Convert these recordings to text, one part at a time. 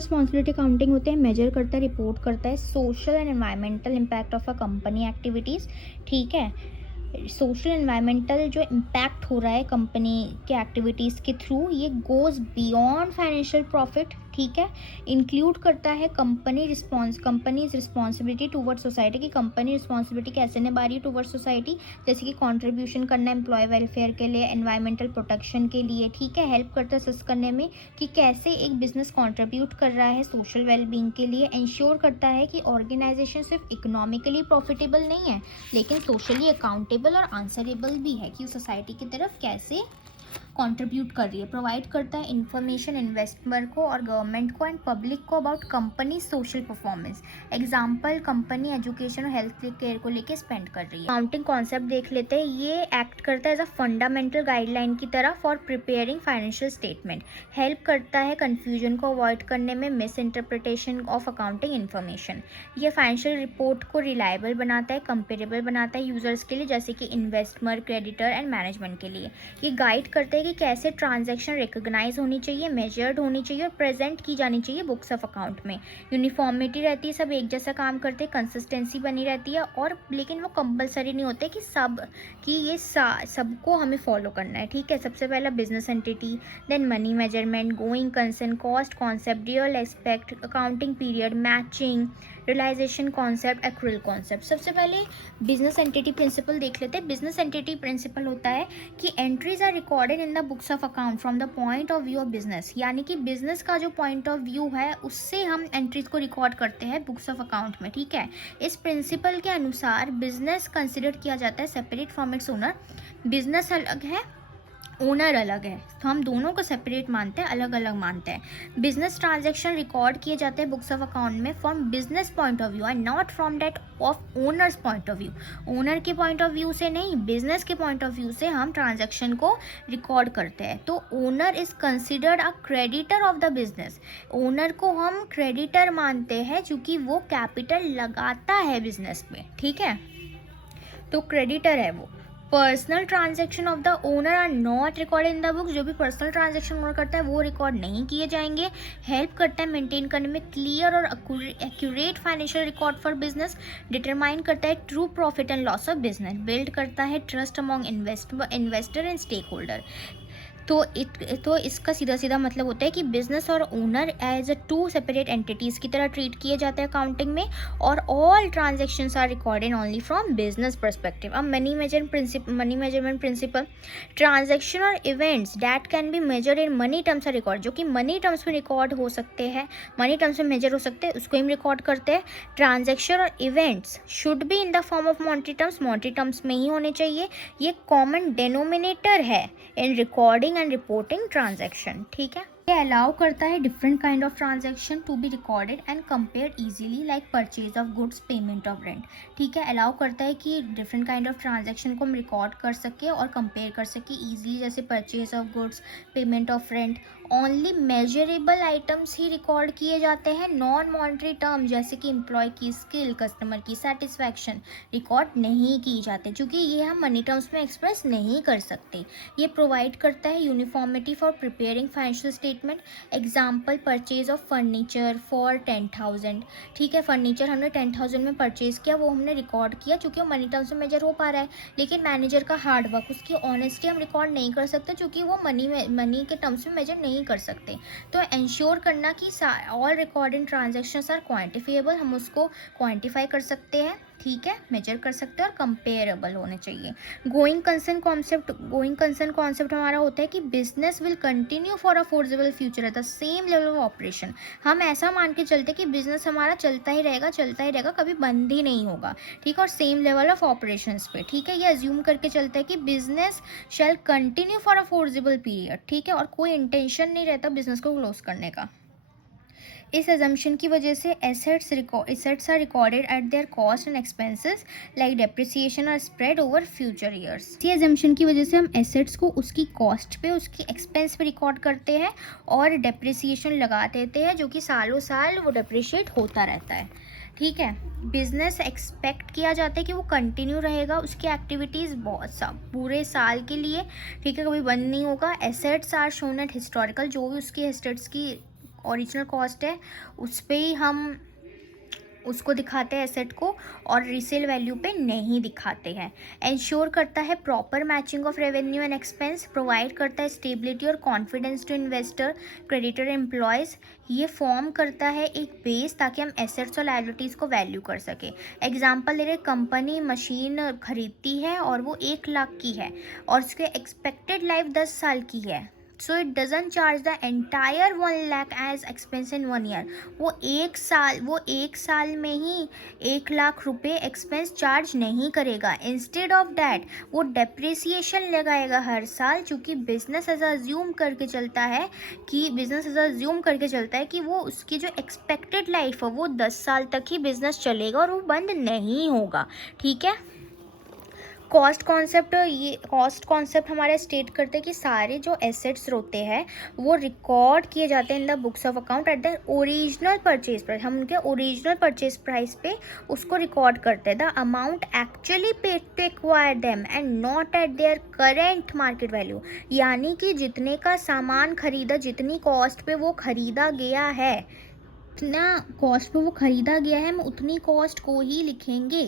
Responsibility accounting होते हैं, major करता है, रिपोर्ट करता है social and environmental impact of a company activities. ठीक है, सोशल एनवायरमेंटल जो इम्पैक्ट हो रहा है कंपनी के एक्टिविटीज़ के थ्रू, ये गोज़ बियॉन्ड फाइनेंशियल प्रॉफिट। ठीक है, इंक्लूड करता है कंपनीज रिस्पॉन्सिबिलिटी टूवर्ड सोसाइटी की कंपनी रिस्पॉन्सिबिलिटी कैसे निभा रही है टूवर्ड सोसाइटी, जैसे कि कंट्रीब्यूशन करना एम्प्लॉय वेलफेयर के लिए, एनवायरमेंटल प्रोटेक्शन के लिए। ठीक है, हेल्प करता है असेस करने में कि कैसे एक बिजनेस कंट्रीब्यूट कर रहा है सोशल वेलबींग के लिए। इंश्योर करता है कि ऑर्गेनाइजेशन सिर्फ इकोनॉमिकली प्रॉफिटेबल नहीं है लेकिन सोशली अकाउंटेबल और आंसरेबल भी है कि उस सोसाइटी की तरफ कैसे कंट्रीब्यूट कर रही है। प्रोवाइड करता है इन्फॉर्मेशन इन्वेस्टर को और गवर्नमेंट को एंड पब्लिक को about company social performance. Example, company education और हेल्थ केयर को लेके स्पेंड कर रही है। अकाउंटिंग कॉन्सेप्ट देख लेते हैं। ये एक्ट करता है एज अ फंडामेंटल गाइडलाइन की तरह for preparing financial statement. Help करता है कन्फ्यूजन को अवॉइड करने में, miss interpretation of accounting information. ये फाइनेंशियल रिपोर्ट को रिलायबल बनाता है, कंपेरेबल बनाता है यूजर्स के लिए, जैसे कि इन्वेस्टर, क्रेडिटर एंड मैनेजमेंट के लिए। ये गाइड करते हैं कि कैसे ट्रांजैक्शन रिकॉग्नाइज होनी चाहिए, मेजर्ड होनी चाहिए और प्रेजेंट की जानी चाहिए बुक्स ऑफ अकाउंट में। यूनिफॉर्मिटी रहती है, सब एक जैसा काम करते हैं, कंसिस्टेंसी बनी रहती है, और लेकिन वो कंपलसरी नहीं होते कि ये सबको हमें फॉलो करना है। ठीक है, सबसे पहला business entity, then money measurement, going concern, cost concept, real aspect, accounting period, matching, realisation concept, accrual concept. सबसे पहले बिजनेस एंटिटी प्रिंसिपल देख लेते हैं। बिजनेस एंटिटी प्रिंसिपल होता है कि entries are recorded in the books of account from the point of view of business, यानी कि बिजनेस का जो पॉइंट ऑफ व्यू है उससे हम एंट्रीज को रिकॉर्ड करते हैं बुक्स ऑफ अकाउंट में। ठीक है, इस प्रिंसिपल के अनुसार बिजनेस कंसिडर किया जाता है separate from its owner. Business अलग है, ओनर अलग है, तो हम दोनों को सेपरेट मानते हैं, अलग अलग मानते हैं। बिजनेस ट्रांजैक्शन रिकॉर्ड किए जाते हैं बुक्स ऑफ अकाउंट में from business point of view and not from that of owners point of view. Owner के पॉइंट ऑफ व्यू से नहीं, बिजनेस के पॉइंट ऑफ व्यू से हम ट्रांजैक्शन को रिकॉर्ड करते हैं। तो owner is considered a creditor of the business. Owner को हम क्रेडिटर मानते हैं क्योंकि वो कैपिटल लगाता है बिजनेस में। ठीक है, तो क्रेडिटर है वो। Personal transaction of the owner are not recorded in the book. जो भी पर्सनल ट्रांजेक्शन ओनर करता है वो रिकॉर्ड नहीं किए जाएंगे। हेल्प करता है मेंटेन करने में क्लियर और accurate financial record for business. Determine करता है true profit and loss of business. Build करता है trust among investor and stakeholder. तो इसका सीधा सीधा मतलब होता है कि बिजनेस और owner as a two separate entities की तरह ट्रीट किए जाते हैं अकाउंटिंग में, और all transactions are recorded only from business perspective. अब मनी मेजरमेंट प्रिंसिपल, ट्रांजेक्शन और events that can be measured in money terms are record. जो कि मनी टर्म्स में रिकॉर्ड हो सकते हैं, मनी टर्म्स में मेजर हो सकते हैं, उसको हम रिकॉर्ड करते हैं। ट्रांजेक्शन और events should be in the form of monetary terms में ही होने चाहिए। ये कॉमन डेनोमिनेटर है in recording and reporting transaction. ठीक है, ये अलाउ करता है different kind of transaction to be recorded and compared easily, like purchase of goods, payment of rent. ठीक है, अलाउ करता है कि डिफरेंट काइंड ऑफ ट्रांजैक्शन को हम रिकॉर्ड कर सके और कंपेयर कर सके इजीली, जैसे purchase of goods, payment of rent. Only measurable items he record किए जाते हैं। नॉन मॉनेटरी टर्म जैसे कि एम्प्लॉय की स्किल, कस्टमर की सेटिस्फैक्शन रिकॉर्ड नहीं की जाते, क्योंकि ये हम मनी टर्म्स में एक्सप्रेस नहीं कर सकते। ये प्रोवाइड करता है uniformity for preparing financial statement. Example, purchase of furniture for 10,000। ठीक है, फर्नीचर हमने 10,000 में परचेज किया, वो हमने रिकॉर्ड किया क्योंकि वो मनी टर्म्स में मेजर हो पा रहा है। लेकिन मैनेजर का हार्डवर्क, उसकी ऑनेस्टी हम रिकॉर्ड नहीं कर सकते क्योंकि वो मनी के टर्म्स में मेजर नहीं कर सकते। तो इंश्योर करना कि all recording transactions are quantifiable, हम उसको क्वांटिफाई कर सकते हैं। ठीक है, मेजर कर सकते हैं और कंपेरेबल होने चाहिए। गोइंग कंसर्न कॉन्सेप्ट हमारा होता है कि business will continue for a forcible future at the same level of operation. हम ऐसा मान के चलते कि बिजनेस हमारा चलता ही रहेगा, कभी बंद ही नहीं होगा। ठीक है, और सेम लेवल ऑफ ऑपरेशंस पे। ठीक है, ये अज्यूम करके चलता है कि business shall continue for a forcible period. ठीक है, और कोई इंटेंशन नहीं रहता बिजनेस को क्लोज करने का। इस एजम्पशन की वजह से assets are recorded at their cost and expenses, like depreciation are spread over future years. इसी एजम्पशन की वजह से हम एसेट्स को उसकी कॉस्ट पे, उसकी एक्सपेंस पे रिकॉर्ड करते हैं और डेप्रिसिएशन लगा देते हैं, जो कि सालों साल वो डेप्रिशिएट होता रहता है। ठीक है, बिजनेस एक्सपेक्ट किया जाता है कि वो कंटिन्यू रहेगा, उसकी एक्टिविटीज़ पूरे साल के लिए। ठीक है, कभी बंद नहीं होगा। Assets are shown at historical, जो भी उसकी एसेट्स की ओरिजिनल कॉस्ट है उस पे ही हम उसको दिखाते हैं एसेट को, और रीसेल वैल्यू पे नहीं दिखाते हैं। इंश्योर करता है proper matching of revenue and expense, provide करता है स्टेबिलिटी और confidence to investor, creditor, employees. ये फॉर्म करता है एक बेस ताकि हम एसेट्स और लायबिलिटीज़ को वैल्यू कर सके। एग्जाम्पल ले रहे, कंपनी मशीन खरीदती है और वो 1 लाख की है और उसके एक्सपेक्टेड लाइफ 10 साल की है, so it doesn't charge the entire 1 lakh as expense in 1 year. वो एक साल में ही 1 लाख रुपए एक्सपेंस चार्ज नहीं करेगा। इंस्टेड ऑफ डैट वो डेप्रिसिएशन लगाएगा हर साल, क्योंकि बिजनेस ऐसा अज्यूम करके चलता है कि वो उसकी जो एक्सपेक्टेड लाइफ है वो 10 साल तक ही बिजनेस चलेगा और वो बंद नहीं होगा। ठीक है। कॉस्ट कॉन्सेप्ट हमारे स्टेट करते हैं कि सारे जो एसेट्स होते हैं वो रिकॉर्ड किए जाते हैं इन the books of account at the original purchase price. हम उनके ओरिजिनल परचेज प्राइस पे उसको रिकॉर्ड करते हैं। The amount actually paid to acquire them and not at their current market value. यानी कि जितने का सामान खरीदा, जितनी कॉस्ट पे वो खरीदा गया है, हम उतनी कॉस्ट को ही लिखेंगे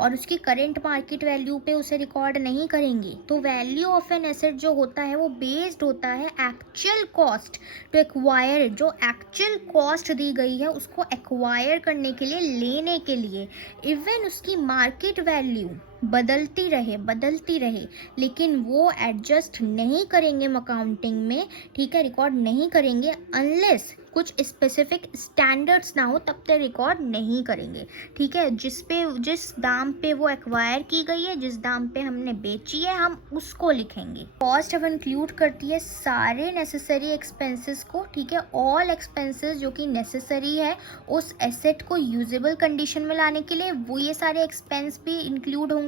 और उसकी करंट मार्केट वैल्यू पे उसे रिकॉर्ड नहीं करेंगे। तो वैल्यू ऑफ एन एसेट जो होता है वो बेस्ड होता है एक्चुअल कॉस्ट टू एक्वायर। जो एक्चुअल कॉस्ट दी गई है उसको एक्वायर करने के लिए, लेने के लिए, इवन उसकी मार्केट वैल्यू बदलती रहे, लेकिन वो एडजस्ट नहीं करेंगे अकाउंटिंग में। ठीक है, रिकॉर्ड नहीं करेंगे अनलेस कुछ स्पेसिफिक स्टैंडर्ड्स ना हो, तब तक रिकॉर्ड नहीं करेंगे। ठीक है, जिस दाम पे वो एक्वायर की गई है, जिस दाम पे हमने बेची है, हम उसको लिखेंगे। कॉस्ट अब इंक्लूड करती है सारे नेसेसरी एक्सपेंसेस को। ठीक है, ऑल एक्सपेंसेस जो कि नेसेसरी है उस एसेट को यूजेबल कंडीशन में लाने के लिए, वो ये सारे एक्सपेंस भी इंक्लूड होंगे।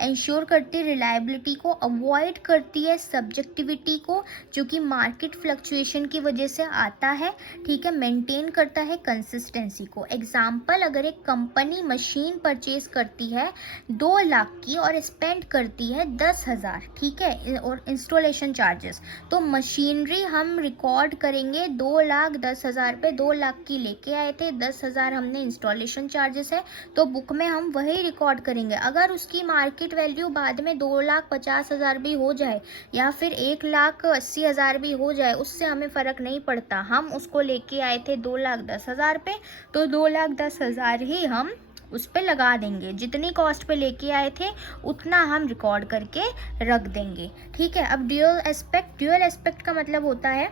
इंश्योर करती है रिलायबिलिटी को, अवॉइड करती है सब्जेक्टिविटी को जो कि मार्केट फ्लक्चुएशन की वजह से आता है। ठीक है, मेंटेन करता है कंसिस्टेंसी को। एग्जाम्पल, अगर एक कंपनी मशीन परचेज करती है 2 लाख की और स्पेंड करती है 10,000, ठीक है, और इंस्टॉलेशन चार्जेस, तो मशीनरी हम रिकॉर्ड करेंगे 2,10,000 पे। 2 लाख की लेके आए थे, 10,000 हमने इंस्टॉलेशन चार्जेस है, तो बुक में हम वही रिकॉर्ड करेंगे। अगर उसकी मार्केट वैल्यू बाद में 2,50,000 भी हो जाए या फिर 1,80,000 भी हो जाए, उससे हमें फ़र्क नहीं पड़ता। हम उसको लेके आए थे 2,10,000 पे, तो 2,10,000 ही हम उस पे लगा देंगे। जितनी कॉस्ट पे लेके आए थे उतना हम रिकॉर्ड करके रख देंगे। ठीक है। अब ड्यूअल एस्पेक्ट का मतलब होता है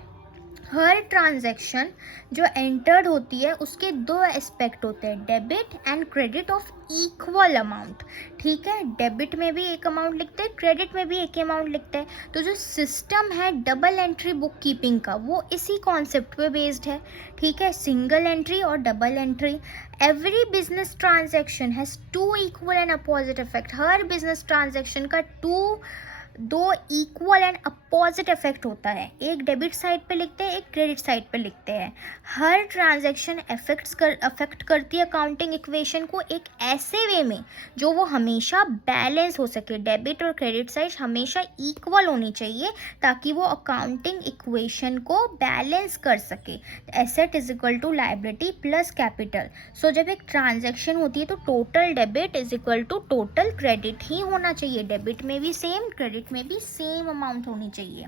हर ट्रांजैक्शन जो एंटर्ड होती है उसके 2 एस्पेक्ट होते हैं, debit and credit of equal amount. ठीक है, डेबिट में भी एक अमाउंट लिखते हैं, क्रेडिट में भी एक अमाउंट लिखते हैं। तो जो सिस्टम है डबल एंट्री बुक कीपिंग का, वो इसी कॉन्सेप्ट पे बेस्ड है। ठीक है, सिंगल एंट्री और double entry. Every business transaction has 2 equal and opposite effect. Her business transaction का 2 इक्वल एंड अपोजिट इफेक्ट होता है। एक डेबिट साइड पे लिखते हैं, एक क्रेडिट साइड पे लिखते हैं। हर ट्रांजैक्शन अफेक्ट करती है अकाउंटिंग इक्वेशन को एक ऐसे वे में जो वो हमेशा बैलेंस हो सके। डेबिट और क्रेडिट साइड हमेशा इक्वल होनी चाहिए ताकि वो अकाउंटिंग इक्वेशन को बैलेंस कर सके। Asset is equal to liability plus capital. So जब एक ट्रांजैक्शन होती है तो total debit is equal to total credit ही होना चाहिए। डेबिट में भी सेम, क्रेडिट में भी सेम अमाउंट होनी चाहिए।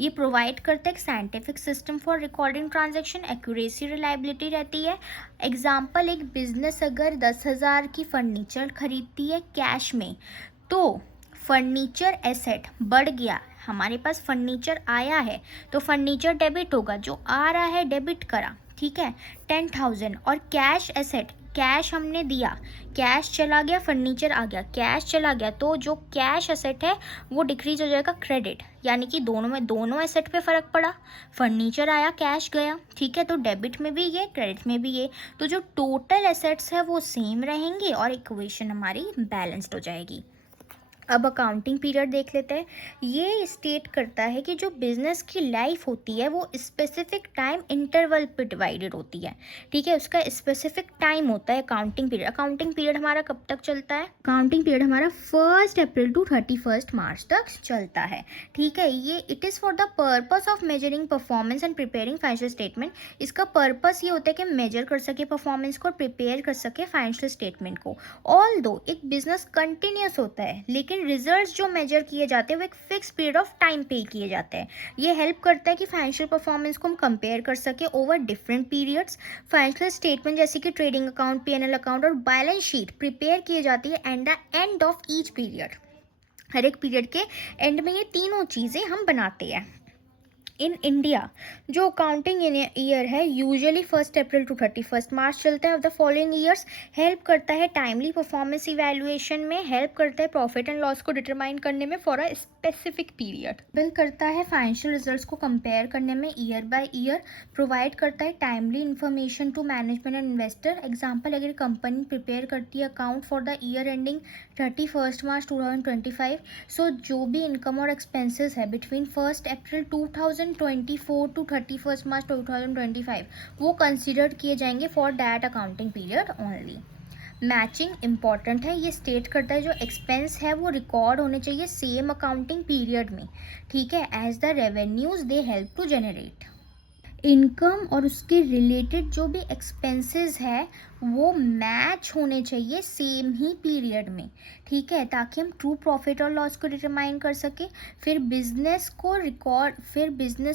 ये प्रोवाइड करते हैं scientific system for recording transaction, accuracy, reliability रहती है। एग्जाम्पल, एक बिजनेस अगर 10,000 की फर्नीचर खरीदती है कैश में, तो फर्नीचर एसेट बढ़ गया, हमारे पास फर्नीचर आया है तो फर्नीचर डेबिट होगा, जो आ रहा है डेबिट करा। ठीक है, 10,000 और कैश एसेट, कैश हमने दिया, कैश चला गया, फर्नीचर आ गया, कैश चला गया, तो जो कैश एसेट है वो डिक्रीज हो जाएगा क्रेडिट। यानी कि दोनों एसेट पे फ़र्क पड़ा, फर्नीचर आया, कैश गया। ठीक है, तो डेबिट में भी ये, क्रेडिट में भी ये, तो जो टोटल एसेट्स है वो सेम रहेंगे और इक्वेशन हमारी बैलेंस्ड हो जाएगी। अब अकाउंटिंग पीरियड देख लेते हैं। ये स्टेट करता है कि जो बिजनेस की लाइफ होती है वो स्पेसिफिक टाइम इंटरवल पे डिवाइडेड होती है, ठीक है। उसका स्पेसिफिक टाइम होता है अकाउंटिंग पीरियड। अकाउंटिंग पीरियड हमारा कब तक चलता है? अकाउंटिंग पीरियड हमारा 1 अप्रैल टू 31 मार्च तक चलता है, ठीक है। ये it is for the purpose of measuring performance and preparing financial statement. इसका पर्पस ये होता है कि मेजर कर सके परफॉर्मेंस को और प्रिपेयर कर सके फाइनेंशियल स्टेटमेंट को। ऑल दो एक बिजनेस कंटिन्यूस होता है, लेकिन रिजल्ट्स जो मेजर किए जाते हैं वो एक फिक्स पीरियड ऑफ टाइम पे किए जाते हैं। ये हेल्प करता है कि फाइनेंशियल परफॉर्मेंस को हम कंपेयर कर सके over different periods. Financial statement जैसे कि ट्रेडिंग अकाउंट, पीएनएल अकाउंट और बैलेंस शीट प्रिपेयर किए जाती है and the end of each period. हर एक पीरियड के एंड में ये तीनों चीज़ें हम बनाते हैं। इन इंडिया जो अकाउंटिंग ईयर है यूजुअली 1 अप्रैल टू 31 मार्च चलता है of the following years. Help करता है टाइमली परफॉर्मेंस इवैल्यूएशन में, हेल्प करता है प्रॉफिट एंड लॉस को डिटरमाइन करने में for a specific period, help करता है फाइनेंशियल रिजल्ट्स को कंपेयर करने में ईयर बाय ईयर, प्रोवाइड करता है timely information to management and investor. Example, अगर कंपनी प्रिपेयर करती है account for the year ending 31 March 2025, so जो भी इनकम और एक्सपेंसेस है बिटवीन 1 अप्रैल 2024 टू 31 मार्च 2025 वो कंसिडर किए जाएंगे for that accounting period only. Matching important है, ये स्टेट करता है जो एक्सपेंस है वो रिकॉर्ड होने चाहिए सेम अकाउंटिंग पीरियड में, ठीक है, as the revenues they help to generate. Income और उसके रिलेटेड जो भी एक्सपेंसेस है वो मैच होने चाहिए सेम ही पीरियड में, ठीक है, ताकि हम ट्रू प्रॉफिट और लॉस को डिटरमाइन कर सके। फिर बिजनेस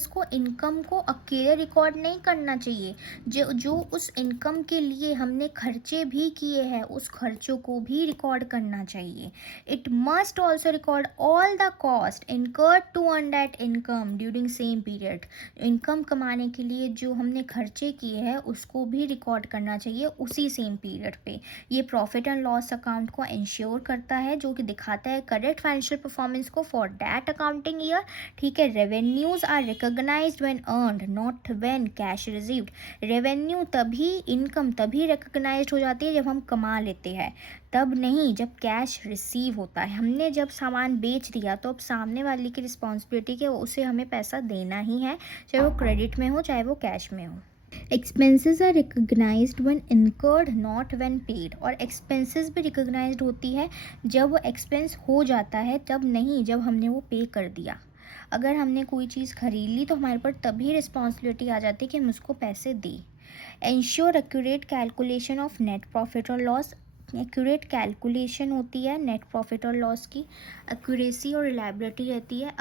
को इनकम को अकेले रिकॉर्ड नहीं करना चाहिए, जो उस इनकम के लिए हमने खर्चे भी किए हैं उस खर्चों को भी रिकॉर्ड करना चाहिए। It must also record all the cost incurred to earn that income during same period. Income कमाने के लिए जो हमने खर्चे किए हैं उसको भी रिकॉर्ड करना चाहिए उसी सेम पीरियड पे। ये प्रॉफिट एंड लॉस अकाउंट को इंश्योर करता है, जो कि दिखाता है करेक्ट फाइनेंशियल परफॉर्मेंस को फॉर दैट अकाउंटिंग ईयर, ठीक है। Revenues are recognised when earned not when cash received. Revenue तभी, इनकम तभी रिकॉग्नाइज्ड हो जाती है जब हम कमा लेते हैं, तब नहीं जब कैश रिसीव होता है। हमने जब सामान बेच दिया तो अब सामने वाले की रिस्पॉन्सिबिलिटी कि उसे हमें पैसा देना ही है, चाहे वो क्रेडिट में हो चाहे वो कैश में हो। Expenses are recognised when incurred not when paid. और एक्सपेंसेस भी रिकग्नाइज्ड होती है जब वो एक्सपेंस हो जाता है, तब नहीं जब हमने वो पे कर दिया। अगर हमने कोई चीज़ खरीद ली तो हमारे पर तभी रिस्पॉन्सिबिलिटी आ जाती है कि हम उसको पैसे दें। Ensure accurate calculation of net profit और लॉस। एक्यूरेट कैलकुलेशन होती है नेट प्रॉफिट और लॉस की, एक्यूरेसी और रिलायबिलिटी रहती है।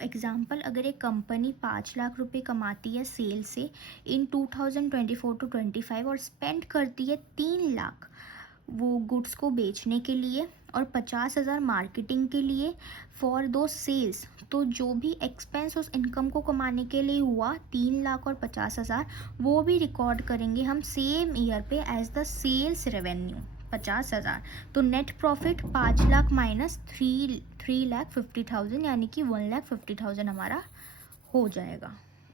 एग्जाम्पल, अगर एक कंपनी 5 लाख रुपए कमाती है सेल से इन 2024 टू 25 और स्पेंड करती है 3 लाख वो गुड्स को बेचने के लिए और 50,000 मार्केटिंग के लिए फॉर दो सेल्स, तो जो भी एक्सपेंस उस इनकम को कमाने के लिए हुआ 3 लाख और 50,000 वो भी रिकॉर्ड करेंगे हम सेम ईयर पे एज द सेल्स रेवेन्यू 50,000। तो नेट प्रॉफिट 5 लाख माइनस 3,50,000 यानी कि 1,50,000 हमारा हो जाएगा।